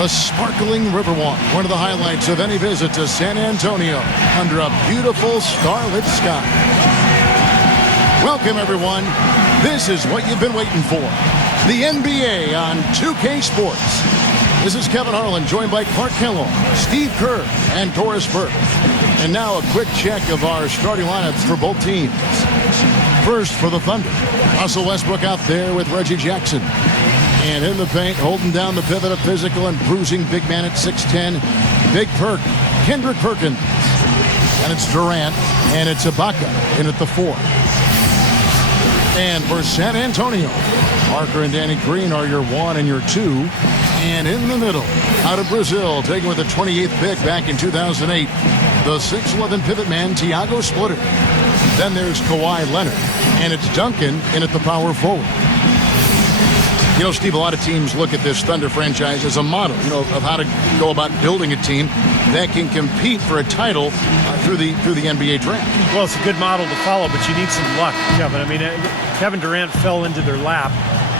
The sparkling Riverwalk, one of the highlights of any visit to San Antonio, under a beautiful starlit sky. Welcome, everyone. This is what you've been waiting for. The NBA on 2K Sports. This is Kevin Harlan, joined by Clark Kellogg, Steve Kerr, and Doris Burke. And now a quick check of our starting lineups for both teams. First for the Thunder, Russell Westbrook out there with Reggie Jackson. And in the paint, holding down the pivot, a physical and bruising big man at 6'10", Big Perk, Kendrick Perkins. And it's Durant, and it's Ibaka in at the 4. And for San Antonio, Parker and Danny Green are your 1 and your 2. And in the middle, out of Brazil, taken with the 28th pick back in 2008, the 6'11" pivot man, Thiago Splitter. Then there's Kawhi Leonard, and it's Duncan in at the power forward. You know, Steve, a lot of teams look at this Thunder franchise as a model, of how to go about building a team that can compete for a title through the NBA draft. Well, it's a good model to follow, but you need some luck, Kevin. I mean, Kevin Durant fell into their lap.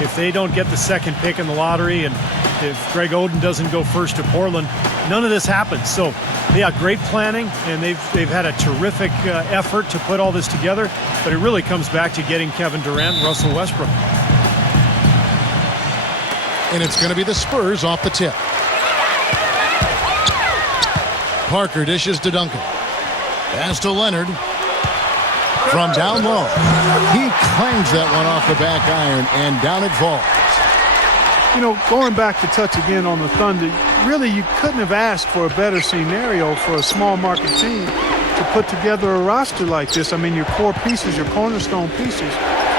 If they don't get the second pick in the lottery, and if Greg Oden doesn't go first to Portland, none of this happens. So, yeah, great planning, and they've had a terrific effort to put all this together. But it really comes back to getting Kevin Durant and Russell Westbrook. And it's going to be the Spurs off the tip. Parker dishes to Duncan. Pass to Leonard. From down low. He clangs that one off the back iron, and down it falls. Going back to touch again on the Thunder, really you couldn't have asked for a better scenario for a small market team to put together a roster like this. I mean, your core pieces, your cornerstone pieces,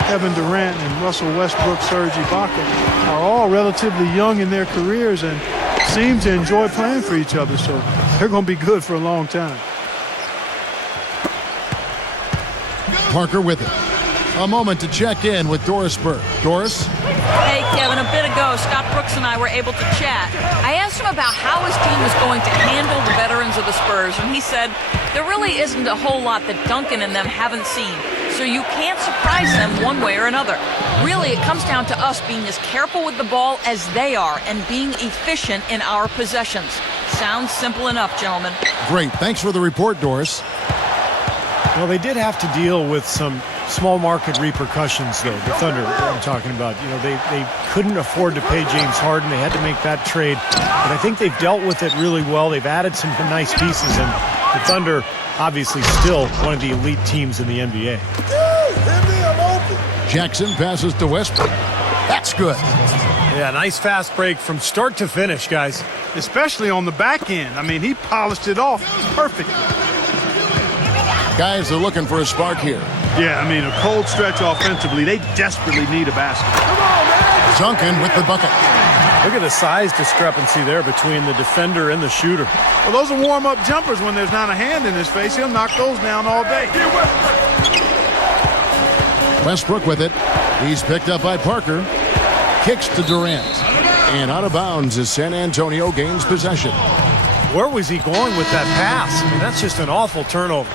Kevin Durant and Russell Westbrook, Serge Ibaka, are all relatively young in their careers and seem to enjoy playing for each other. So they're going to be good for a long time. Parker with it. A moment to check in with Doris Burke. Doris? Hey, Kevin, a bit ago, Scott Brooks and I were able to chat. I asked him about how his team was going to handle the veterans of the Spurs, and he said there really isn't a whole lot that Duncan and them haven't seen, so you can't surprise them one way or another. Really, it comes down to us being as careful with the ball as they are and being efficient in our possessions. Sounds simple enough, gentlemen. Great. Thanks for the report, Doris. Well, they did have to deal with some small market repercussions, though. The Thunder, I'm talking about. They couldn't afford to pay James Harden. They had to make that trade. But I think they've dealt with it really well. They've added some nice pieces, and the Thunder obviously still one of the elite teams in the NBA. Jackson passes to Westbrook. That's good. Yeah, nice fast break from start to finish, guys. Especially on the back end. I mean, he polished it off perfectly. Guys are looking for a spark here. Yeah, I mean, a cold stretch offensively. They desperately need a basket. Come on, man! Duncan with the bucket. Look at the size discrepancy there between the defender and the shooter. Well, those are warm-up jumpers when there's not a hand in his face. He'll knock those down all day. Westbrook with it. He's picked up by Parker. Kicks to Durant. And out of bounds as San Antonio gains possession. Where was he going with that pass? I mean, that's just an awful turnover.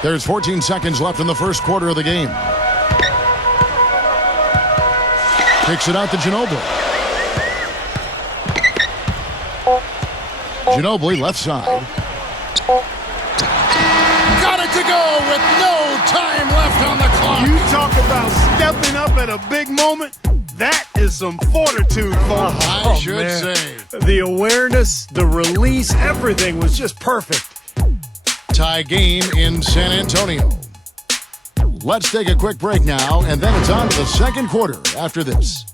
There's 14 seconds left in the first quarter of the game. Kicks it out to Ginobili. Ginobili left side. Got it to go with no time left on the clock. You talk about stepping up at a big moment. That is some fortitude, folks. I should say. The awareness, the release, everything was just perfect. Tie game in San Antonio. Let's take a quick break now, and then it's on to the second quarter after this.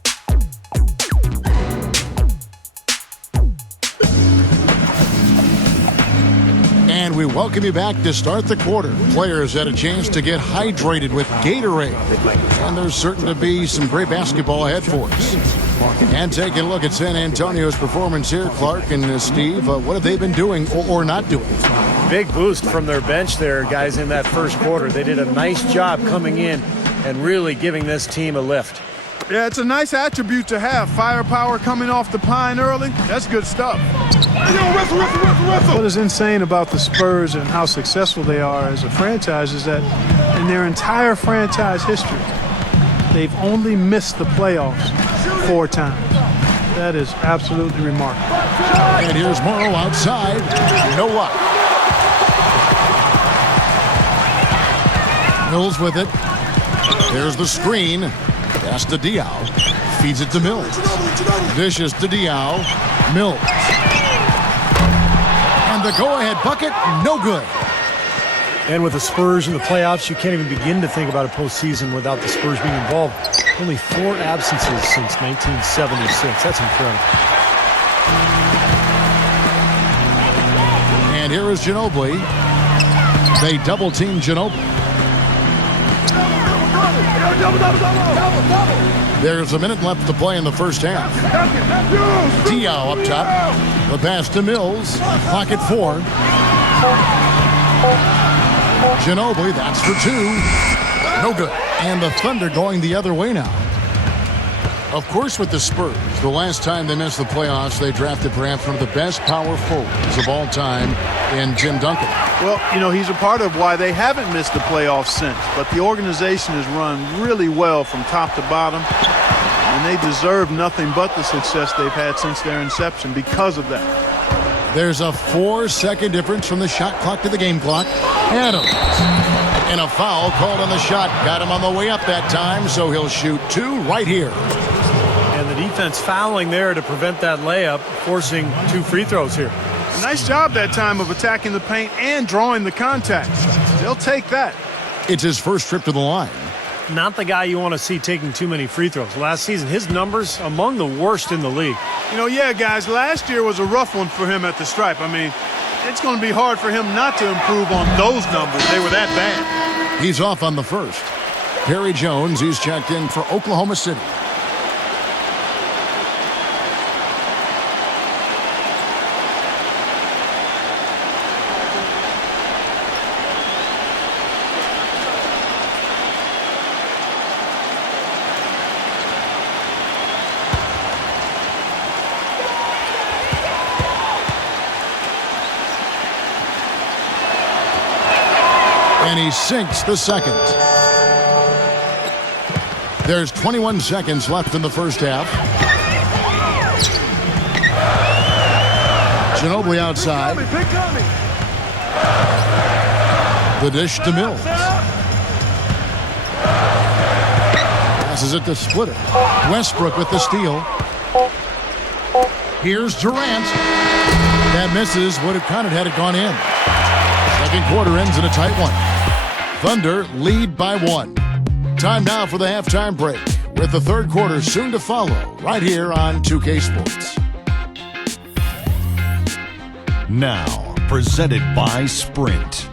And we welcome you back to start the quarter. Players had a chance to get hydrated with Gatorade. And there's certain to be some great basketball ahead for us. And taking a look at San Antonio's performance here, Clark and Steve, what have they been doing or not doing? Big boost from their bench there, guys, in that first quarter. They did a nice job coming in and really giving this team a lift. Yeah, it's a nice attribute to have. Firepower coming off the pine early. That's good stuff. What is insane about the Spurs and how successful they are as a franchise is that in their entire franchise history, they've only missed the playoffs 4 times. That is absolutely remarkable. And here's Morrow outside. No luck. Mills with it. There's the screen. Pass to Diaw. Feeds it to Mills. Dishes to Diaw. Mills. And the go-ahead bucket, no good. And with the Spurs in the playoffs, you can't even begin to think about a postseason without the Spurs being involved. Only 4 absences since 1976. That's incredible. And here is Ginobili. They double-team Ginobili. There's a minute left to play in the first half. Diaw up top. The pass to Mills. Clock at 4. Ginobili, that's for 2. No good. And the Thunder going the other way now. Of course, with the Spurs, the last time they missed the playoffs, they drafted perhaps one of the best power forwards of all time in Tim Duncan. Well, you know, he's a part of why they haven't missed the playoffs since. But the organization has run really well from top to bottom. And they deserve nothing but the success they've had since their inception because of that. There's a 4-second difference from the shot clock to the game clock. Adams. And a foul called on the shot. Got him on the way up that time, so he'll shoot 2 right here. And the defense fouling there to prevent that layup, forcing 2 free throws here. Nice job that time of attacking the paint and drawing the contact. They'll take that. It's his first trip to the line. Not the guy you want to see taking too many free throws. Last season, his numbers among the worst in the league. You know, yeah, guys, last year was a rough one for him at the stripe. I mean, it's going to be hard for him not to improve on those numbers. They were that bad. He's off on the first. Perry Jones, he's checked in for Oklahoma City. And he sinks the second. There's 21 seconds left in the first half. Ginobili outside. The dish to Mills. Passes it to Splitter. Westbrook with the steal. Here's Durant. That misses. Would have counted had it gone in. Second quarter ends in a tight one. Thunder lead by 1. Time now for the halftime break, with the third quarter soon to follow, right here on 2K Sports. Now, presented by Sprint.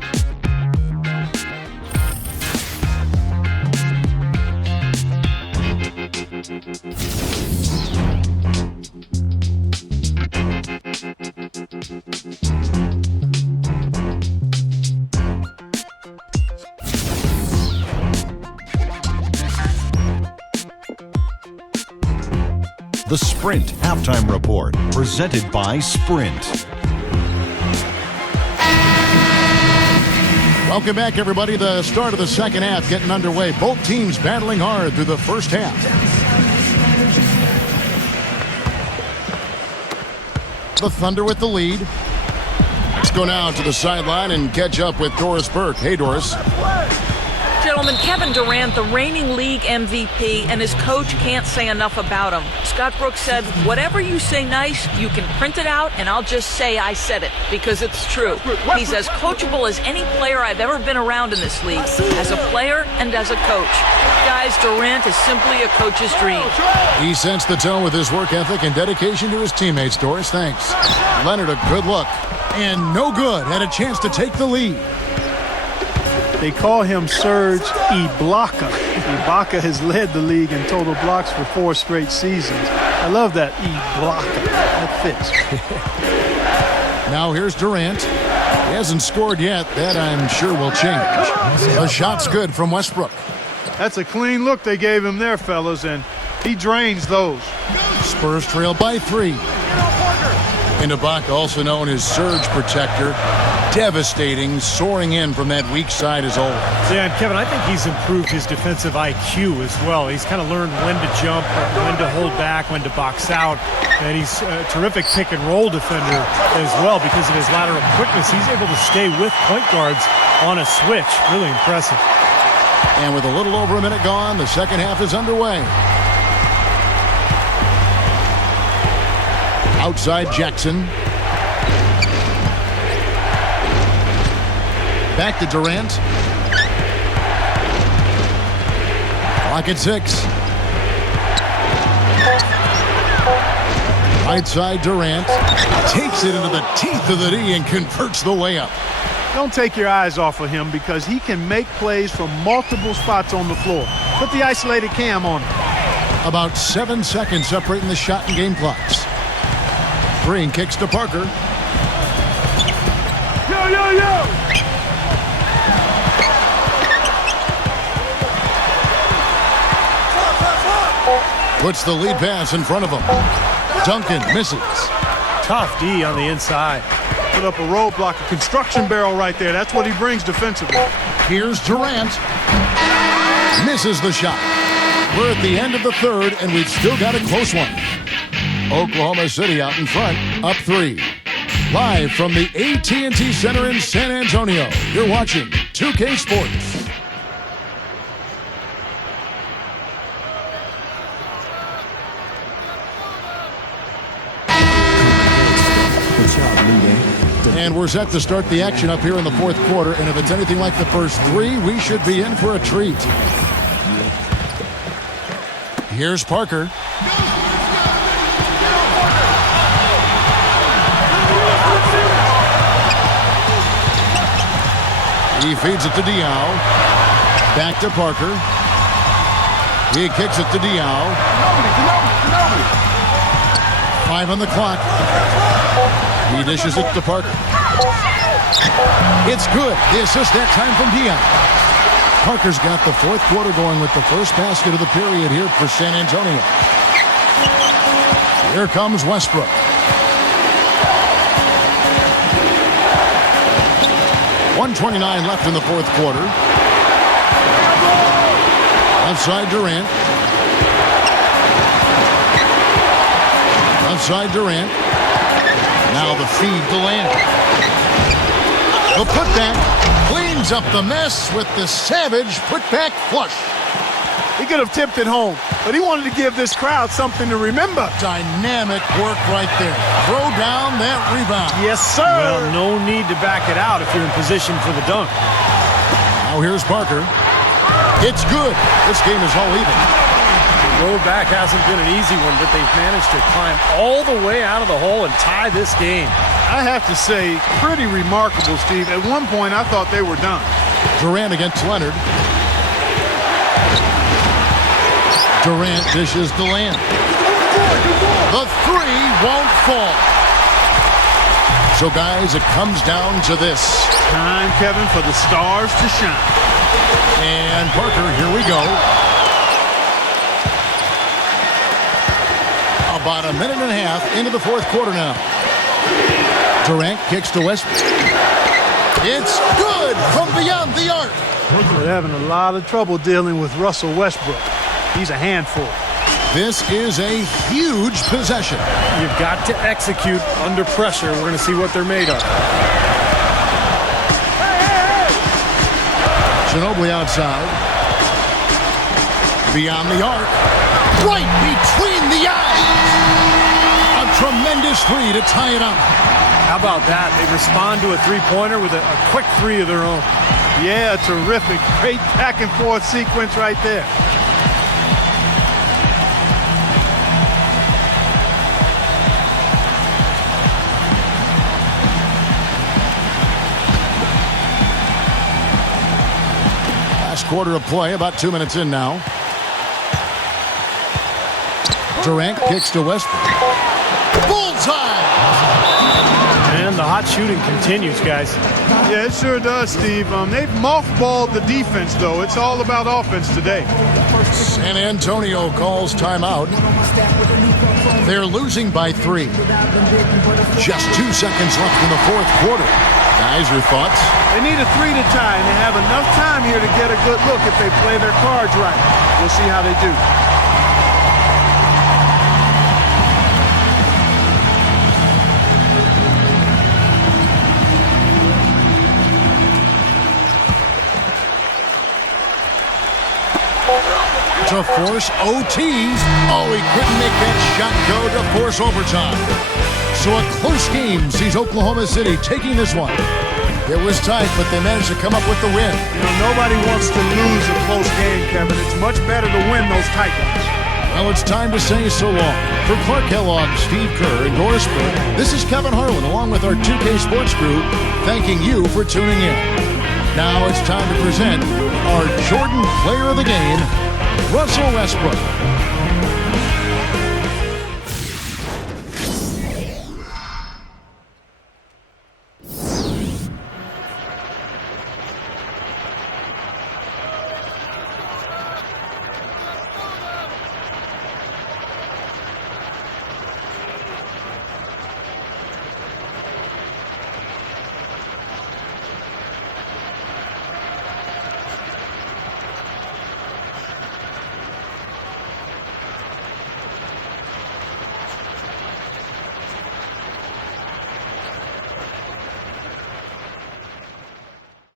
The Sprint Halftime Report, presented by Sprint. Welcome back, everybody. The start of the second half getting underway. Both teams battling hard through the first half. The Thunder with the lead. Let's go now to the sideline and catch up with Doris Burke. Hey, Doris. Gentlemen, Kevin Durant, the reigning league MVP, and his coach can't say enough about him. Scott Brooks said, whatever you say nice, you can print it out, and I'll just say I said it, because it's true. He's as coachable as any player I've ever been around in this league, as a player and as a coach. Guys, Durant is simply a coach's dream. He sets the tone with his work ethic and dedication to his teammates, Doris. Thanks. Leonard, a good look. And no good. Had a chance to take the lead. They call him Serge Ibaka. Ibaka has led the league in total blocks for 4 straight seasons. I love that Ibaka. That fits. Now here's Durant. He hasn't scored yet. That I'm sure will change. The shot's good from Westbrook. That's a clean look they gave him there, fellas, and he drains those. Spurs trail by 3. And a buck, also known as surge protector, devastating, soaring in from that weak side as always. Yeah, and Kevin, I think he's improved his defensive IQ as well. He's kind of learned when to jump, when to hold back, when to box out. And he's a terrific pick and roll defender as well because of his lateral quickness. He's able to stay with point guards on a switch. Really impressive. And with a little over a minute gone, the second half is underway. Outside Jackson. Back to Durant. Clock at 6. Right side Durant. Takes it into the teeth of the D and converts the layup. Don't take your eyes off of him because he can make plays from multiple spots on the floor. Put the isolated cam on him. About 7 seconds separating the shot and game clocks. Green kicks to Parker. Yo, yo, yo! Puts the lead pass in front of him. Duncan misses. Tough D on the inside. Put up a roadblock, a construction barrel right there. That's what he brings defensively. Here's Durant. Misses the shot. We're at the end of the third, and we've still got a close one. Oklahoma City out in front, up 3. Live from the AT&T Center in San Antonio, you're watching 2K Sports. And we're set to start the action up here in the fourth quarter, and if it's anything like the first 3, we should be in for a treat. Here's Parker. He feeds it to Diaw. Back to Parker. He kicks it to Diaw. 5 on the clock. He dishes it to Parker. It's good. The assist that time from Diaw. Parker's got the fourth quarter going with the first basket of the period here for San Antonio. Here comes Westbrook. .129 left in the fourth quarter. Outside Durant. Outside Durant. Now the feed to Land. The putback cleans up the mess with the savage putback flush. He could have tipped it home, but he wanted to give this crowd something to remember. Dynamic work right there. Throw down that rebound. Yes, sir. Well, no need to back it out if you're in position for the dunk. Now here's Parker. It's good. This game is all even. The road back hasn't been an easy one, but they've managed to climb all the way out of the hole and tie this game. I have to say, pretty remarkable, Steve. At one point, I thought they were done. Durant against Leonard. Durant dishes to Land. The 3 won't fall. So, guys, it comes down to this. Time, Kevin, for the stars to shine. And Parker, here we go. About a minute and a half into the fourth quarter now. Durant kicks to Westbrook. It's good from beyond the arc. They're having a lot of trouble dealing with Russell Westbrook. He's a handful. This is a huge possession. You've got to execute under pressure. We're going to see what they're made of. Ginobili outside. Beyond the arc. Right between the eyes. A tremendous 3 to tie it up. How about that? They respond to a three-pointer with a quick 3 of their own. Yeah, terrific. Great back-and-forth sequence right there. Last quarter of play, about 2 minutes in now. Durant kicks to Westbrook. Bullseye! And the hot hot shooting continues, guys. Yeah, it sure does, Steve. They've mothballed the defense, though. It's all about offense today. San Antonio calls timeout. They're losing by 3. Just 2 seconds left in the fourth quarter. Guys, your thoughts? They need a 3 to tie, and they have enough time here to get a good look if they play their cards right. We'll see how they do. To force OT. Oh, he couldn't make that shot go to force overtime. So a close game sees Oklahoma City taking this one. It was tight, but they managed to come up with the win. You know, nobody wants to lose a close game, Kevin. It's much better to win those tight ones. Well, it's time to say so long. For Clark Kellogg, Steve Kerr, and Doris Burke, this is Kevin Harlan along with our 2K Sports crew thanking you for tuning in. Now it's time to present our Jordan Player of the Game, Russell Westbrook.